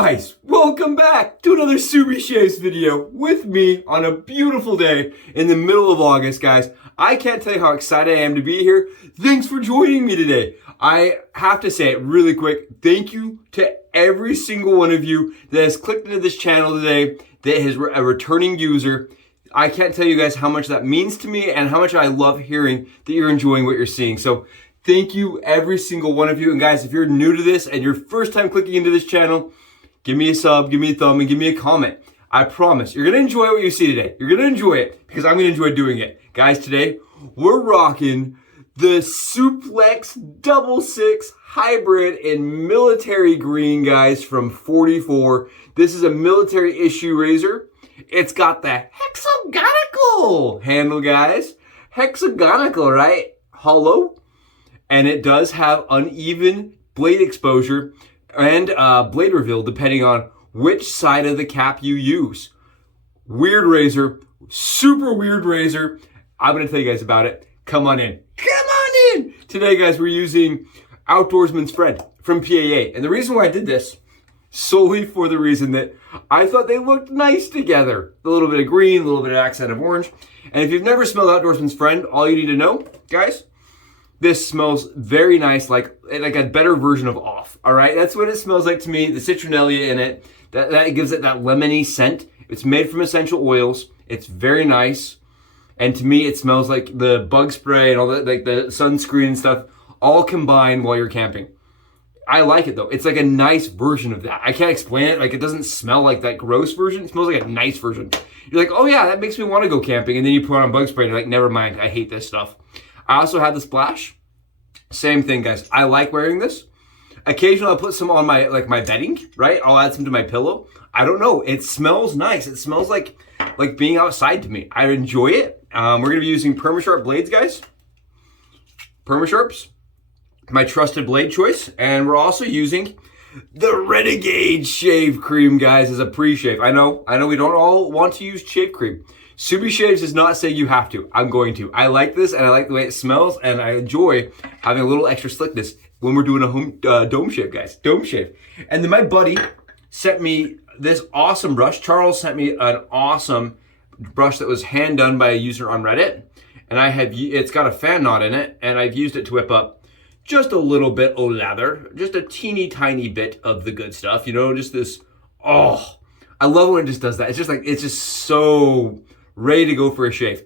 Guys, welcome back to another Subi Shaves video with me on a beautiful day in the middle of August, guys. I can't tell you how excited I am to be here. Thanks for joining me today. I have to say it really quick. Thank you to every single one of you that has clicked into this channel today, that is a returning user. I can't tell you guys how much that means to me and how much I love hearing that you're enjoying what you're seeing. So thank you, every single one of you. And guys, if you're new to this and your first time clicking into this channel, give me a sub, give me a thumb, and give me a comment. I promise, you're gonna enjoy what you see today. You're gonna enjoy it because I'm gonna enjoy doing it. Guys, today, we're rocking the Souplex Doublesix Hybrid in military green, guys, from 44. This is a military issue razor. It's got the hexagonal handle, guys. Hexagonal, right? Hollow. And it does have uneven blade exposure and blade reveal depending on which side of the cap you use. Weird razor, super weird razor. I'm gonna tell you guys about it. Come on in. Come on in! Today, guys, we're using Outdoorsman's friend from PAA. And the reason why I did this, solely for the reason that I thought they looked nice together. A little bit of green, a little bit of accent of orange. And if you've never smelled Outdoorsman's friend, all you need to know, guys, this smells very nice, like a better version of off, all right? That's what it smells like to me. The citronella in it, that gives it that lemony scent. It's made from essential oils. It's very nice. And to me, it smells like the bug spray and all that, like the sunscreen and stuff, all combined while you're camping. I like it though. It's like a nice version of that. I can't explain it. Like, it doesn't smell like that gross version. It smells like a nice version. You're like, oh yeah, that makes me want to go camping. And then you put on bug spray and you're like, never mind, I hate this stuff. I also have the splash. Same thing, guys. I like wearing this. Occasionally, I'll put some on my my bedding, right? I'll add some to my pillow. I don't know. It smells nice. It smells like being outside to me. I enjoy it. We're going to be using Permasharp blades, guys. Permasharps, my trusted blade choice. And we're also using the Renegade shave cream, guys, as a pre-shave. I know we don't all want to use shave cream. Subi Shaves does not say you have to. I'm going to. I like this, and I like the way it smells, and I enjoy having a little extra slickness when we're doing a home dome shave, guys. Dome shave. And then my buddy sent me this awesome brush. Charles sent me an awesome brush that was hand done by a user on Reddit, and it's got a fan knot in it, and I've used it to whip up just a little bit of lather, just a teeny tiny bit of the good stuff. You know, just this. Oh, I love when it just does that. It's just so ready to go for a shave.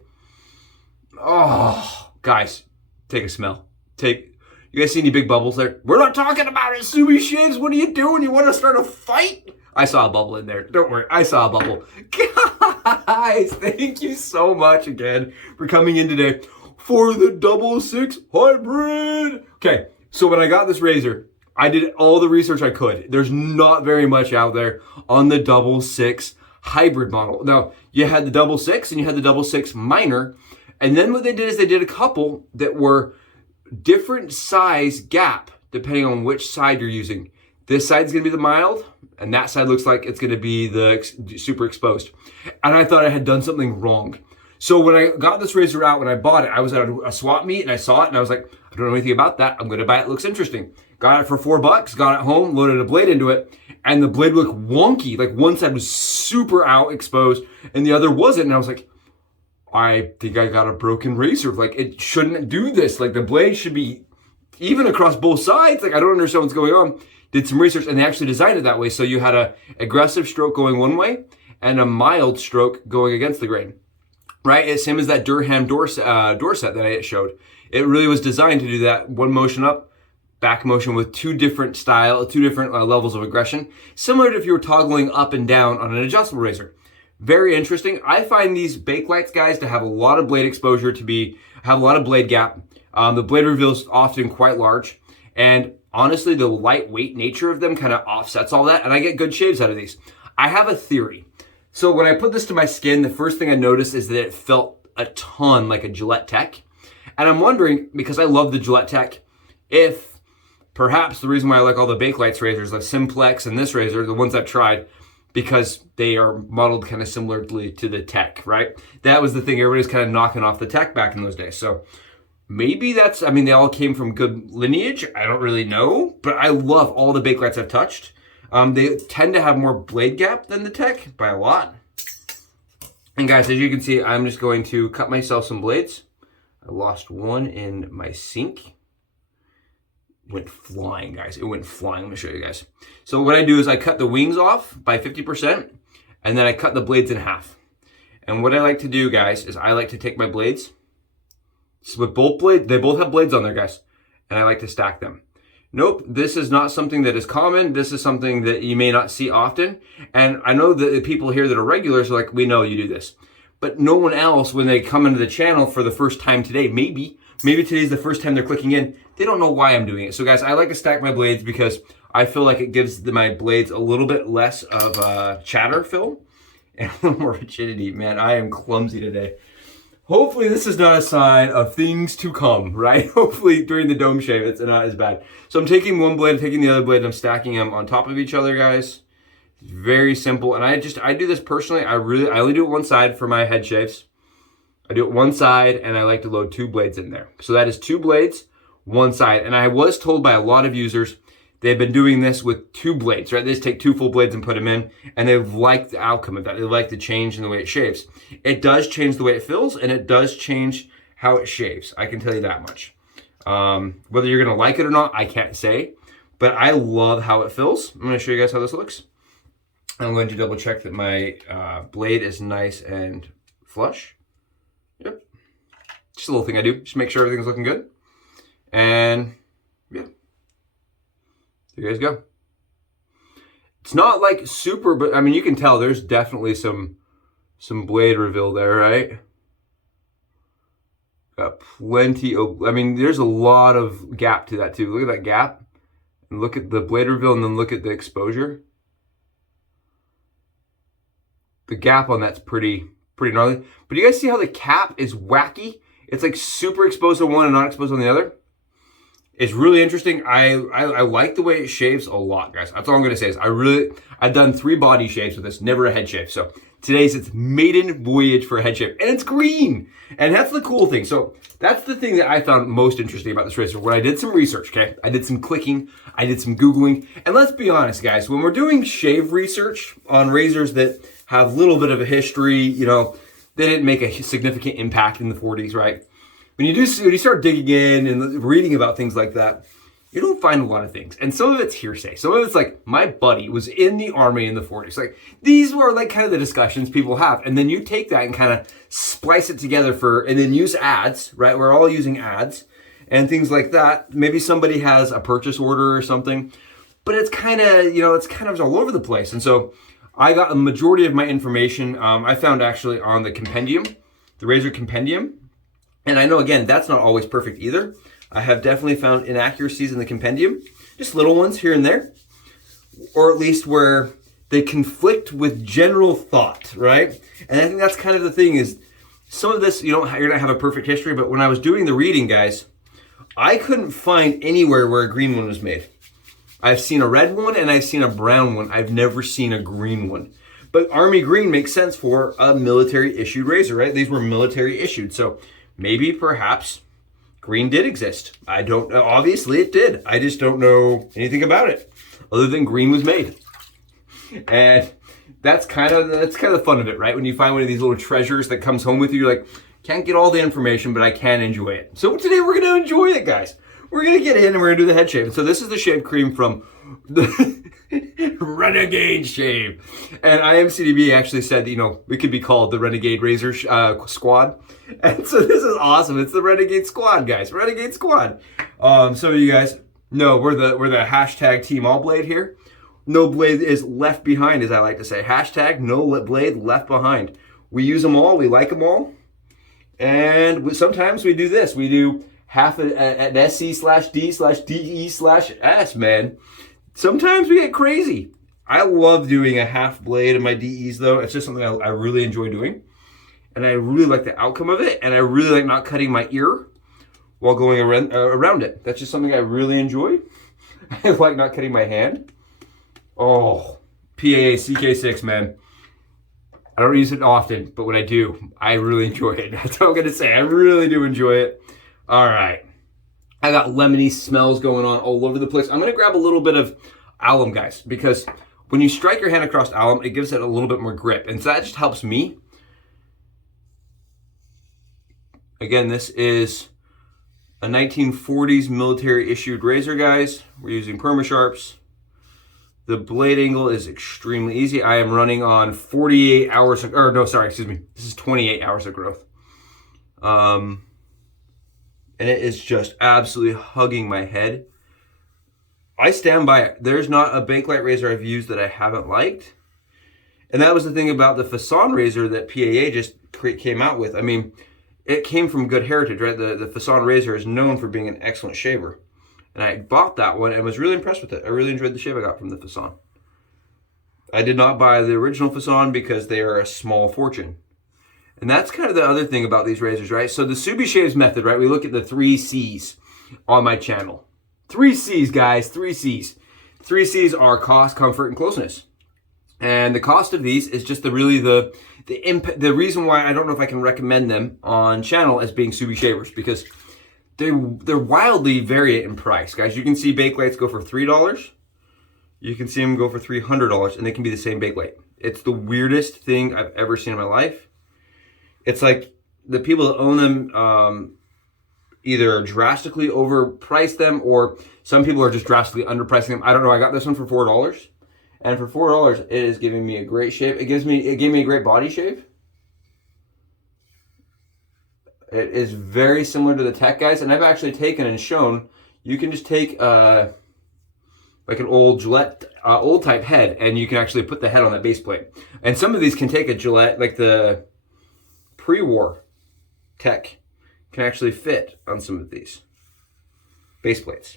Oh, guys, take a smell. You guys see any big bubbles there? We're not talking about it, Subi Shaves. What are you doing? You want to start a fight? I saw a bubble in there. Don't worry, I saw a bubble. Guys, thank you so much again for coming in today for the Doublesix Hybrid. Okay, so when I got this razor, I did all the research I could. There's not very much out there on the Doublesix Hybrid model. Now, you had the Doublesix and you had the Doublesix Minor, and then what they did is they did a couple that were different size gap depending on which side you're using. This side's gonna be the mild, and that side looks like it's gonna be the super exposed. And I thought I had done something wrong. So when I got this razor out, when I bought it, I was at a swap meet and I saw it and I was like, I don't know anything about that. I'm gonna buy it, looks interesting. Got it for $4, got it home, loaded a blade into it, and the blade looked wonky. Like, one side was super out exposed and the other wasn't. And I was like, I think I got a broken razor. Like, it shouldn't do this. Like, the blade should be even across both sides. Like, I don't understand what's going on. Did some research and they actually designed it that way. So you had a aggressive stroke going one way and a mild stroke going against the grain, right? It's same as that Durham door set that I showed. It really was designed to do that one motion up, back motion with two different levels of aggression, similar to if you were toggling up and down on an adjustable razor. Very interesting. I find these Bakelights, guys, to have a lot of blade exposure, have a lot of blade gap. The blade reveal is often quite large, and honestly, the lightweight nature of them kind of offsets all that, and I get good shaves out of these. I have a theory. So when I put this to my skin, the first thing I noticed is that it felt a ton like a Gillette Tech, and I'm wondering, because I love the Gillette Tech, if perhaps the reason why I like all the Bakelights razors, like Souplex and this razor, the ones I've tried, because they are modeled kind of similarly to the Tech, right? That was the thing. Everybody's kind of knocking off the Tech back in those days. So maybe that's, I mean, they all came from good lineage. I don't really know, but I love all the Bakelights I've touched. They tend to have more blade gap than the Tech by a lot. And guys, as you can see, I'm just going to cut myself some blades. I lost one in my sink. Went flying, guys. It went flying. Let me show you guys. So what I do is I cut the wings off by 50%, and then I cut the blades in half. And what I like to do, guys, is I like to take my blades. So with both blades, they both have blades on there, guys. And I like to stack them. Nope, this is not something that is common. This is something that you may not see often. And I know that the people here that are regulars are like, we know you do this. But no one else, when they come into the channel for the first time today, maybe today's the first time they're clicking in, they don't know why I'm doing it. So guys, I like to stack my blades because I feel like it gives my blades a little bit less of chatter fill and a little more rigidity. Man, I am clumsy today. Hopefully this is not a sign of things to come, right? Hopefully during the dome shave, it's not as bad. So I'm taking one blade, taking the other blade, and I'm stacking them on top of each other, guys. It's very simple. And I do this personally. I only do it one side for my head shaves. I do it one side, and I like to load 2 blades in there. So that is 2 blades, one side. And I was told by a lot of users, they've been doing this with 2 blades, right? They just take 2 full blades and put them in, and they've liked the outcome of that. They like the change in the way it shaves. It does change the way it fills, and it does change how it shaves. I can tell you that much. Whether you're gonna like it or not, I can't say, but I love how it fills. I'm gonna show you guys how this looks. I'm going to double check that my blade is nice and flush. Yep. Just a little thing I do, just make sure everything's looking good. And yeah. There you guys go. It's not like super, but I mean, you can tell there's definitely some blade reveal there, right? Got plenty of, I mean, there's a lot of gap to that too. Look at that gap, and look at the blade reveal, and then look at the exposure. The gap on that's pretty gnarly. But you guys see how the cap is wacky? It's like super exposed on one and not exposed on the other. It's really interesting. I like the way it shaves a lot, guys. That's all I'm gonna say is I've done 3 body shaves with this, never a head shave. So today's its maiden voyage for a head shave, and it's green. And that's the cool thing. So that's the thing that I found most interesting about this razor. When I did some research, okay? I did some clicking, I did some Googling. And let's be honest, guys, when we're doing shave research on razors that have a little bit of a history, you know, they didn't make a significant impact in the 40s, right? When you start digging in and reading about things like that, you don't find a lot of things. And some of it's hearsay. Some of it's like, my buddy was in the army in the 40s. Like, these were like kind of the discussions people have. And then you take that and kind of splice it together and then use ads, right? We're all using ads and things like that. Maybe somebody has a purchase order or something, but it's kind of, you know, it's kind of all over the place. And so I got a majority of my information, I found actually on the compendium, the razor compendium. And I know, again, that's not always perfect either. I have definitely found inaccuracies in the compendium, just little ones here and there, or at least where they conflict with general thought, right? And I think that's kind of the thing is, some of this, you're gonna have a perfect history, but when I was doing the reading, guys, I couldn't find anywhere where a green one was made. I've seen a red one and I've seen a brown one. I've never seen a green one. But Army green makes sense for a military issued razor, right? These were military issued. So maybe, perhaps, green did exist. I don't know. Obviously, it did. I just don't know anything about it, other than green was made. And that's kind of the fun of it, right? When you find one of these little treasures that comes home with you, you're like, can't get all the information, but I can enjoy it. So today we're going to enjoy it, guys. We're going to get in and we're going to do the head shave. So this is the shave cream from the Renegade shave. And IMCDB actually said that, you know, we could be called the Renegade Razor Squad. And so this is awesome. It's the Renegade Squad, guys. Renegade Squad. So you guys know we're the hashtag Team All Blade here. No blade is left behind, as I like to say. Hashtag no blade left behind. We use them all. We like them all. And sometimes we do this. We do half an SC/D/DE/S, man. Sometimes we get crazy. I love doing a half blade in my DEs, though. It's just something I really enjoy doing. And I really like the outcome of it. And I really like not cutting my ear while going around it. That's just something I really enjoy. I like not cutting my hand. Oh, PAA CK6, man. I don't use it often, but when I do, I really enjoy it. That's what I'm going to say. I really do enjoy it. All right. I got lemony smells going on all over the place. I'm going to grab a little bit of alum, guys, because when you strike your hand across alum, it gives it a little bit more grip, and so that just helps me. Again, this is a 1940s military issued razor, guys. We're using Permasharps. The blade angle is extremely easy. I am running on 48 hours of, or no, sorry, excuse me. This is 28 hours of growth. And it is just absolutely hugging my head. I stand by it. There's not a Bakelite razor I've used that I haven't liked. And that was the thing about the Fasan razor that PAA just came out with. I mean, it came from good heritage, right? The Fasan razor is known for being an excellent shaver. And I bought that one and was really impressed with it. I really enjoyed the shave I got from the Fasan. I did not buy the original Fasan because they are a small fortune. And that's kind of the other thing about these razors, right? So the Subi Shaves method, right? We look at the 3 C's on my channel. 3 C's, guys, 3 C's. 3 C's are cost, comfort, and closeness. And the cost of these is just the reason why I don't know if I can recommend them on channel as being Subi shavers, because they're wildly variant in price, guys. You can see Bakelights go for $3. You can see them go for $300, and they can be the same Bakelite. It's the weirdest thing I've ever seen in my life. It's like the people that own them either drastically overprice them, or some people are just drastically underpricing them. I don't know. I got this one for $4, and for $4, it is giving me a great shave. It gave me a great body shave. It is very similar to the Tech, guys, and I've actually taken and shown you can just take like an old Gillette old type head, and you can actually put the head on that base plate. And some of these can take a Gillette, like the pre-war Tech can actually fit on some of these base plates.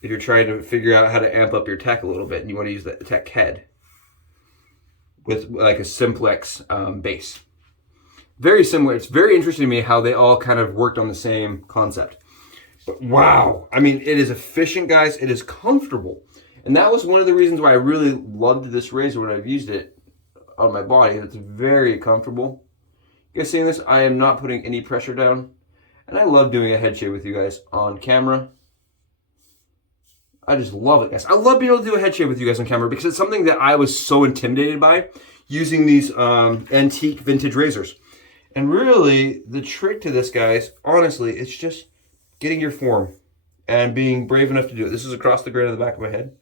If you're trying to figure out how to amp up your Tech a little bit and you want to use the Tech head with like a Souplex base. Very similar. It's very interesting to me how they all kind of worked on the same concept. But wow, I mean, it is efficient, guys. It is comfortable. And that was one of the reasons why I really loved this razor when I've used it on my body. It's very comfortable. You guys seeing this? I am not putting any pressure down. And I love doing a head shave with you guys on camera. I just love it, guys. I love being able to do a head shave with you guys on camera because it's something that I was so intimidated by using these antique vintage razors. And really, the trick to this, guys, honestly, it's just getting your form and being brave enough to do it. This is across the grain of the back of my head.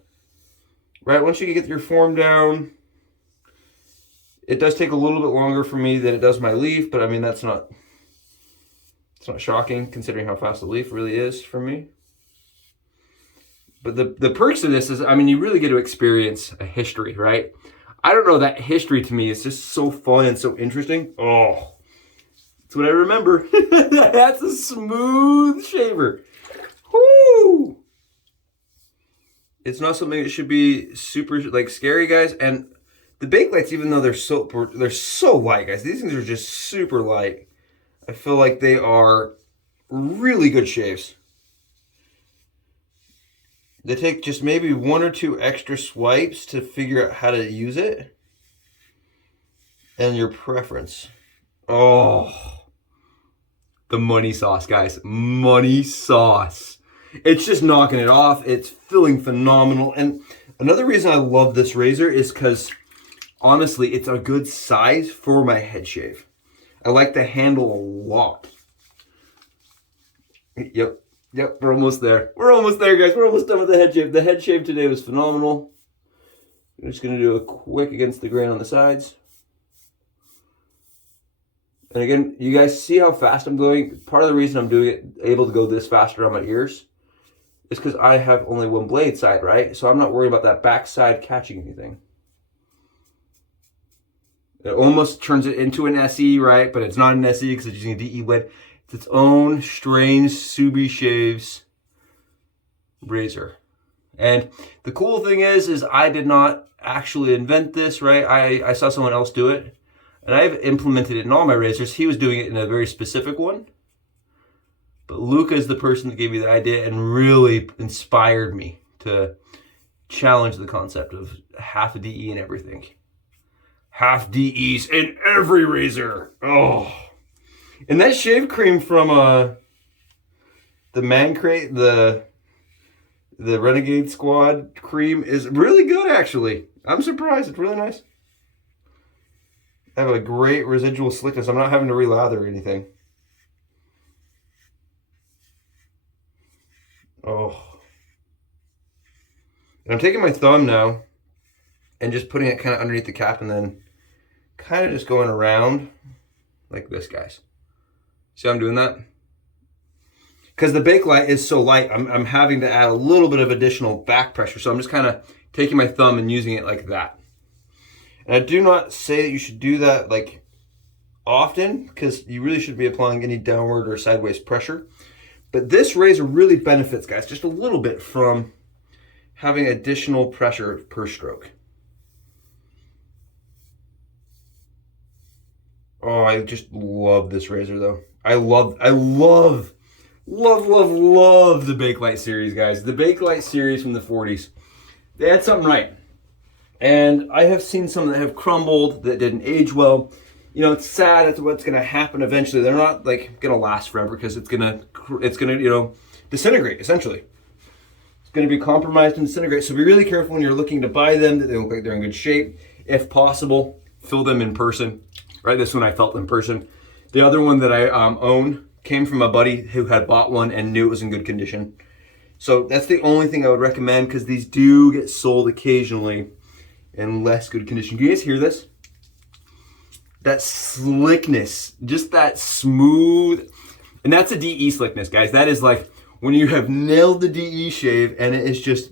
Right, once you get your form down, it does take a little bit longer for me than it does my leaf, but I mean, it's not shocking considering how fast the leaf really is for me. But the perks of this is, I mean, you really get to experience a history, right? I don't know, that history to me is just so fun and so interesting. Oh, that's what I remember. That's a smooth shaver. Whoo! It's not something that should be super like scary, guys. And the Bakelights, even though they're so light, guys, these things are just super light. I feel like they are really good shaves. They take just maybe 1 or 2 extra swipes to figure out how to use it. And your preference. Oh, the money sauce, guys. Money sauce. It's just knocking it off. It's feeling phenomenal. And another reason I love this razor is because, honestly, it's a good size for my head shave. I like the handle a lot. Yep, we're almost there. We're almost there, guys. We're almost done with the head shave. The head shave today was phenomenal. I'm just going to do a quick against the grain on the sides. And again, you guys see how fast I'm going? Part of the reason I'm doing it, able to go this faster on my ears, is because I have only one blade side, right? So I'm not worried about that back side catching anything. It almost turns it into an SE, right? But it's not an SE because it's using a DE blade. It's its own strange Subi Shaves razor. And the cool thing is I did not actually invent this, right? I saw someone else do it. And I've implemented it in all my razors. He was doing it in a very specific one. But Luca is the person that gave me the idea and really inspired me to challenge the concept of half a DE and everything. Half DEs in every razor. Oh. And that shave cream from the Man Crate, The Renegade Squad Creme is really good, actually. I'm surprised. It's really nice. I have a great residual slickness. I'm not having to relather or anything. Oh. And I'm taking my thumb now and just putting it kind of underneath the cap and then kind of just going around like this, guys. See how I'm doing that? Because the Bakelite is so light, I'm having to add a little bit of additional back pressure. So I'm just kind of taking my thumb and using it like that. And I do not say that you should do that like often, because you really should be applying any downward or sideways pressure. But this razor really benefits, guys, just a little bit from having additional pressure per stroke. Oh, I just love this razor though. I love the Bakelite series, guys. The Bakelite series from the 40s. They had something right. And I have seen some that have crumbled, that didn't age well. You know, it's sad. That's what's going to happen eventually. They're not like going to last forever because it's going to, you know, disintegrate essentially. It's going to be compromised and disintegrate. So be really careful when you're looking to buy them, that they look like they're in good shape. If possible, fill them in person. Right, this one I felt in person. The other one that I own came from a buddy who had bought one and knew it was in good condition. So that's the only thing I would recommend, because these do get sold occasionally in less good condition. Do you guys hear this? That slickness, just that smooth, and that's a DE slickness, guys. That is like when you have nailed the DE shave and it is just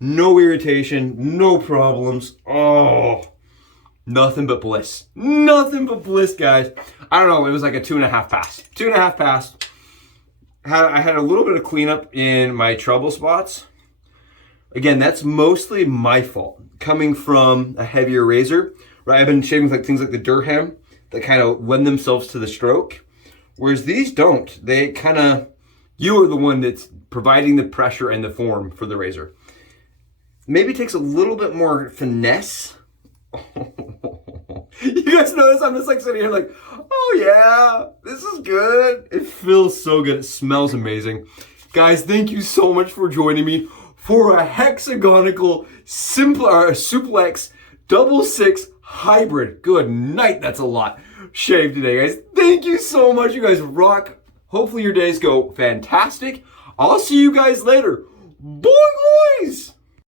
no irritation, no problems. Oh, nothing but bliss. Nothing but bliss, guys. I don't know, it was like a 2.5 pass. 2.5 pass. I had a little bit of cleanup in my trouble spots. Again, that's mostly my fault, coming from a heavier razor. Right, I've been shaving with like things like the Durham that kind of lend themselves to the stroke, whereas these don't. They kind of, you are the one that's providing the pressure and the form for the razor. Maybe it takes a little bit more finesse. You guys notice I'm just like sitting here like, oh yeah, this is good. It feels so good. It smells amazing. Guys, thank you so much for joining me for a hexagonal Souplex Doublesix hybrid. Good night. That's a lot. Shave today, guys. Thank you so much. You guys rock. Hopefully your days go fantastic. I'll see you guys later. Bye, guys.